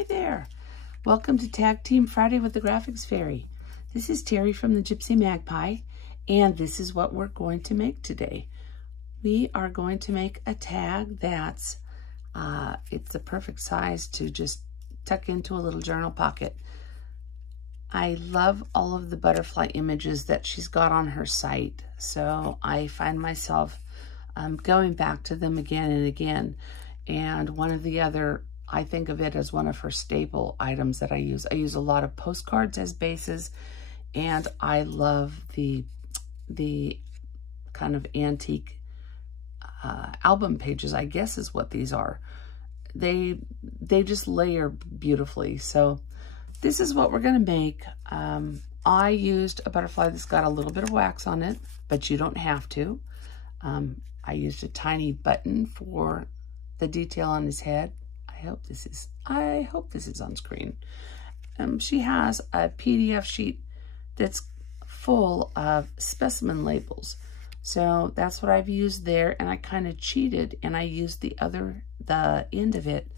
Hi there. Welcome to Tag Team Friday with the Graphics Fairy. This is Terry from the Gypsy Magpie, and this is what we're going to make today. We are going to make a tag that's, it's the perfect size to just tuck into a little journal pocket. I love all of the butterfly images that she's got on her site, so I find myself going back to them again and again. And one of the other, I think of it as one of her staple items that I use. I use a lot of postcards as bases, and I love the kind of antique album pages, I guess is what these are. They just layer beautifully. So this is what we're gonna make. I used a butterfly that's got a little bit of wax on it, but you don't have to. I used a tiny button for the detail on his head. I hope this is on screen. She has a PDF sheet that's full of specimen labels. So that's what I've used there, and I kind of cheated and I used the end of it.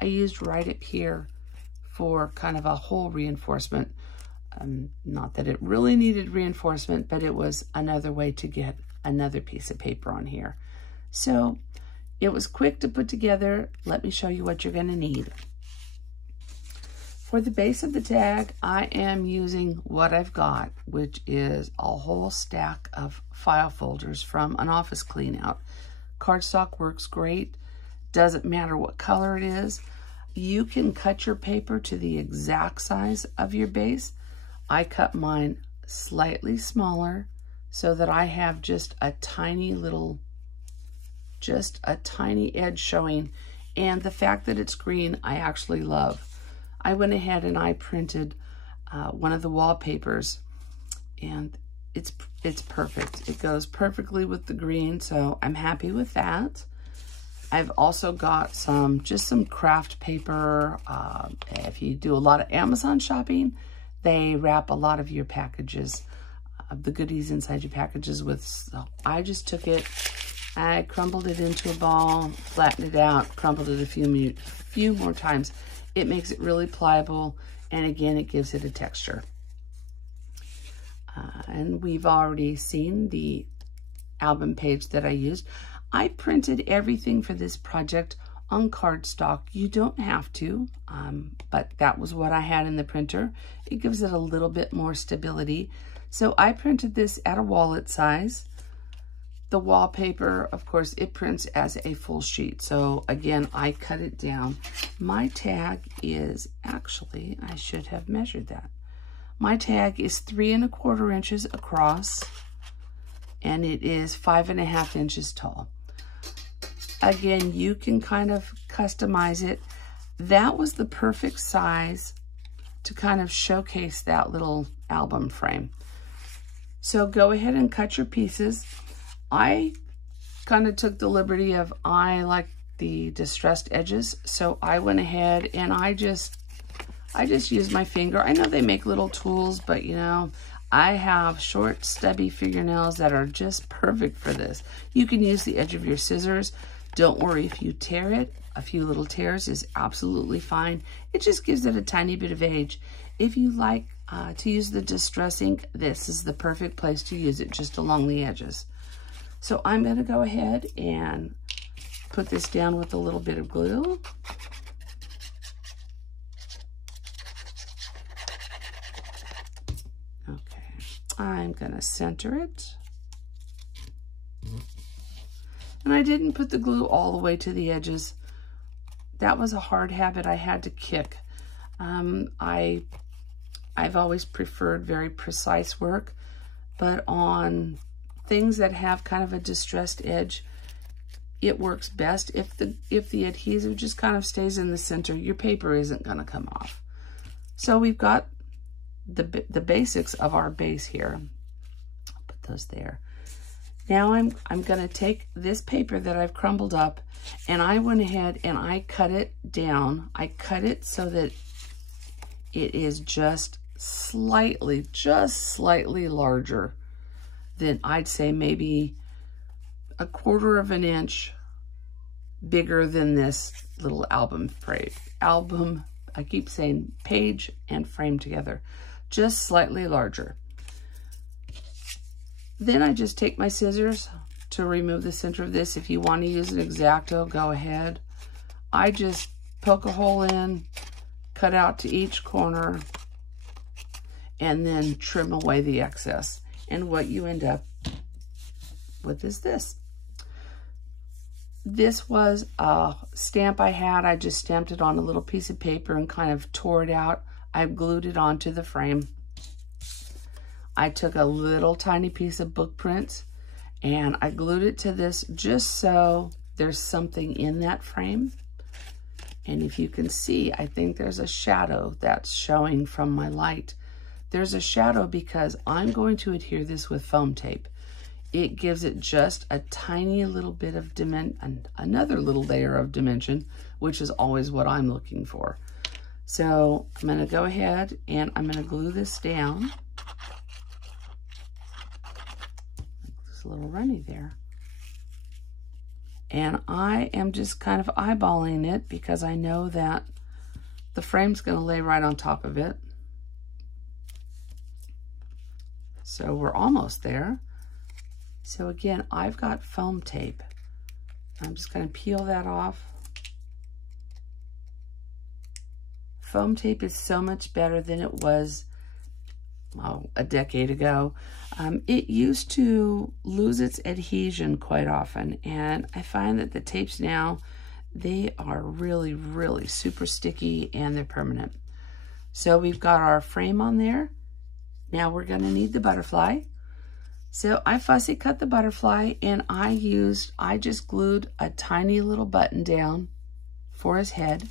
I used right up here for kind of a hole reinforcement. Not that it really needed reinforcement, but it was another way to get another piece of paper on here. So it was quick to put together. Let me show you what you're gonna need. For the base of the tag, I am using what I've got, which is a whole stack of file folders from an office clean out. Cardstock works great. Doesn't matter what color it is. You can cut your paper to the exact size of your base. I cut mine slightly smaller so that I have just a tiny edge showing. And the fact that it's green, I actually love. I went ahead and I printed one of the wallpapers, and it's perfect. It goes perfectly with the green, so I'm happy with that. I've also got just some craft paper. If you do a lot of Amazon shopping, they wrap a lot of your packages, the goodies inside your packages with. So I just took it, I crumbled it into a ball, flattened it out, crumbled it a few more times. It makes it really pliable, and again, it gives it a texture. And we've already seen the album page that I used. I printed everything for this project on cardstock. You don't have to, but that was what I had in the printer. It gives it a little bit more stability. So I printed this at a wallet size. The wallpaper, of course, it prints as a full sheet. So again, I cut it down. My tag is actually, I should have measured that. My tag is 3 1/4 inches across, and it is 5 1/2 inches tall. Again, you can kind of customize it. That was the perfect size to kind of showcase that little album frame. So go ahead and cut your pieces. I kind of took the liberty of, I like the distressed edges, so I went ahead and I just used my finger. I know they make little tools, but you know, I have short, stubby fingernails that are just perfect for this. You can use the edge of your scissors. Don't worry if you tear it. A few little tears is absolutely fine. It just gives it a tiny bit of edge. If you like to use the distress ink, this is the perfect place to use it, just along the edges. So I'm going to go ahead and put this down with a little bit of glue. Okay, I'm going to center it. And I didn't put the glue all the way to the edges. That was a hard habit I had to kick. I've always preferred very precise work, but on things that have kind of a distressed edge, it works best if the adhesive just kind of stays in the center. Your paper isn't going to come off. So we've got the basics of our base here. I'll put those there. Now I'm going to take this paper that I've crumbled up, and I went ahead and I cut it down. I cut it so that it is just slightly larger than, I'd say maybe 1/4 inch bigger than this little album I keep saying page and frame together, just slightly larger. Then I just take my scissors to remove the center of this. If you want to use an X-Acto, go ahead. I just poke a hole in, cut out to each corner, and then trim away the excess. And what you end up with is this. This was a stamp I had. I just stamped it on a little piece of paper and kind of tore it out. I glued it onto the frame. I took a little tiny piece of book print and I glued it to this just so there's something in that frame. And if you can see, I think there's a shadow that's showing from my light. There's a shadow because I'm going to adhere this with foam tape. It gives it just a tiny little bit of dimension, another little layer of dimension, which is always what I'm looking for. So I'm going to go ahead and I'm going to glue this down. It's a little runny there. And I am just kind of eyeballing it because I know that the frame's going to lay right on top of it. So we're almost there. So again, I've got foam tape. I'm just going to peel that off. Foam tape is so much better than it was a decade ago. It used to lose its adhesion quite often, and I find that the tapes now, they are really, really super sticky and they're permanent. So we've got our frame on there. Now we're going to need the butterfly. So I fussy cut the butterfly and I just glued a tiny little button down for his head.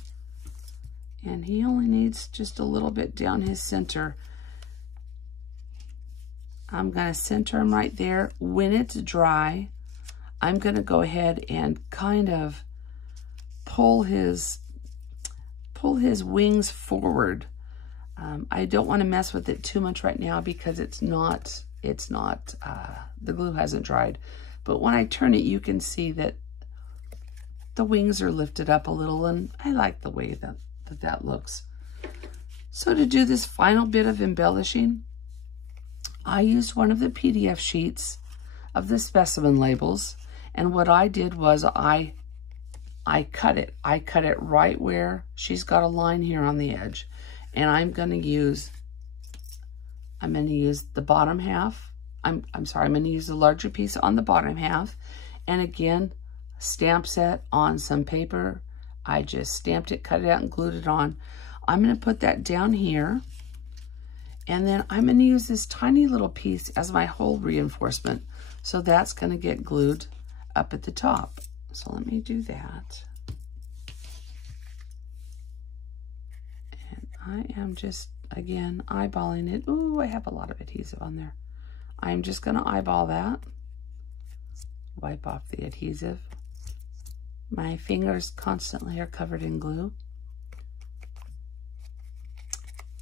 And he only needs just a little bit down his center. I'm going to center him right there. When it's dry, I'm going to go ahead and kind of pull his wings forward. I don't want to mess with it too much right now because the glue hasn't dried. But when I turn it, you can see that the wings are lifted up a little, and I like the way that looks. So to do this final bit of embellishing, I used one of the PDF sheets of the specimen labels, and what I did was I cut it. I cut it right where she's got a line here on the edge, and I'm going to use the bottom half. I'm going to use the larger piece on the bottom half, and again, stamp set on some paper. I just stamped it, cut it out, and glued it on. I'm going to put that down here. And then I'm going to use this tiny little piece as my hole reinforcement. So that's going to get glued up at the top. So let me do that. And I am just, again, eyeballing it. Ooh, I have a lot of adhesive on there. I'm just going to eyeball that. Wipe off the adhesive. My fingers constantly are covered in glue.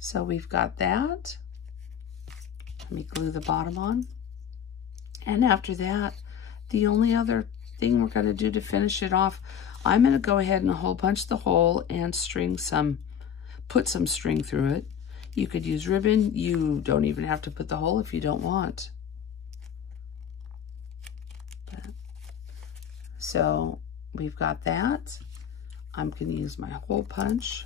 So we've got that. Let me glue the bottom on. And after that, the only other thing we're going to do to finish it off, I'm going to go ahead and hole punch the hole and put some string through it. You could use ribbon. You don't even have to put the hole if you don't want. So we've got that. I'm going to use my hole punch.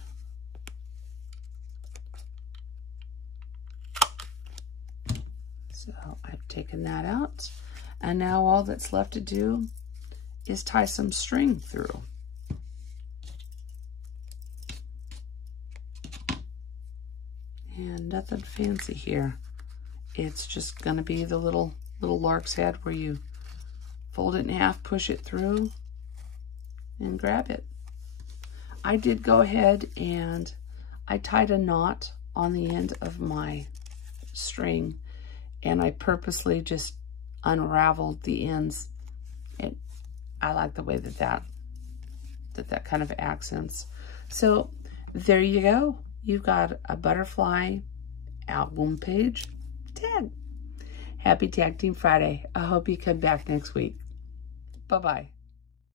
So I've taken that out. And now all that's left to do is tie some string through. And nothing fancy here. It's just going to be the little lark's head where you fold it in half, push it through, and grab it. I did go ahead and I tied a knot on the end of my string, and I purposely just unraveled the ends. I like the way that kind of accents. So there you go. You've got a butterfly album page tag. Happy Tag Team Friday. I hope you come back next week. Bye-bye.